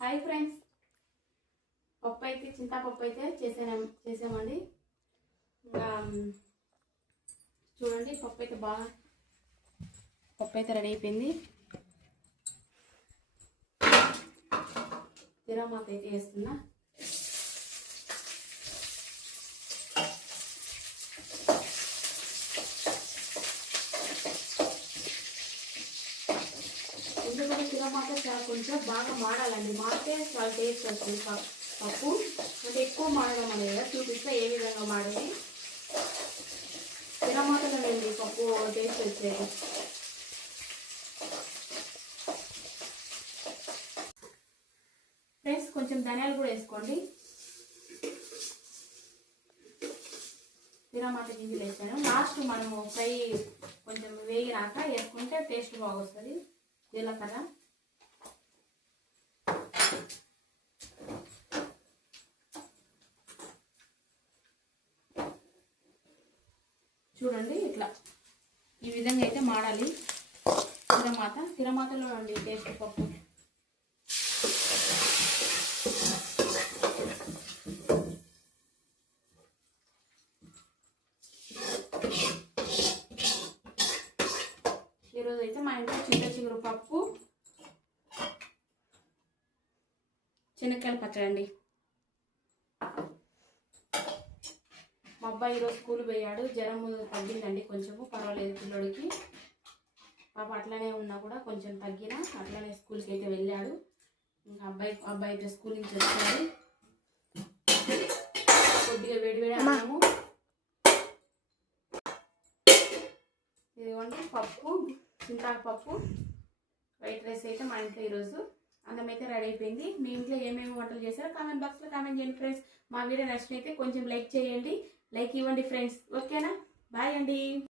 Hi friends. పప్పు అయితే చింతపప్పు అయితే చేసాను చేసామండి. ఇంకా చూడండి పప్పు అయితే బాగా పప్పు అయితే రెడీ అయిపోయింది. తిరమాత అయితే వేస్తున్నా ఎందుకంటే తిరమాత చాలా కొంచెం బాగా మాడాలండి. మాడితే చాలా టేస్ట్ వస్తుంది పప్పు. అంటే ఎక్కువ మాడడం అనేది కదా. చూపిస్తే ఏ విధంగా మాడేది తిరమాతలోనండి పప్పు టేస్ట్ వచ్చేది. ఫ్రెండ్స్ కొంచెం ధనియాలు కూడా వేసుకోండి. తిరమాత గింజలు వేసాను. లాస్ట్ మనము ఫ్రై కొంచెం వేగినాక వేసుకుంటే టేస్ట్ బాగా వస్తుంది జీలకర్ర చూడండి ఇట్లా. ఈ విధంగా అయితే మాడాలి. తిరమాత. తిరమాతలో అండి టేస్ట్ పప్పు. ఈరోజు అయితే మా ఇంట్లో చింత చిగురు పప్పు శనక్కాయల పచ్చడి అండి మా అబ్బాయి ఈరోజు స్కూల్ పోయాడు జ్వరం తగ్గిందండి కొంచెము పర్వాలేదు పిల్లోడికి. పాప అట్లనే ఉన్నా కూడా కొంచెం తగ్గిన అట్లనే స్కూల్కి అయితే వెళ్ళాడు. ఇంకా అబ్బాయి అబ్బాయి అయితే స్కూల్ నుంచి వచ్చాడు కొద్దిగా వేడి వేడి అన్నాము. ఇదిగోండి పప్పు. చింతాకు పప్పు వైట్ రైస్ అయితే మా ఇంట్లో ఈరోజు అన్నం అయితే రెడీ అయిపోయింది. మీ ఇంట్లో ఏమేమి వంటలు చేశారో కామెంట్ బాక్స్లో కామెంట్ చేయండి ఫ్రెండ్స్ మా వీడియో నచ్చినైతే కొంచెం లైక్ చేయండి. లైక్ ఇవ్వండి ఫ్రెండ్స్ ఓకేనా? బాయ్ అండి.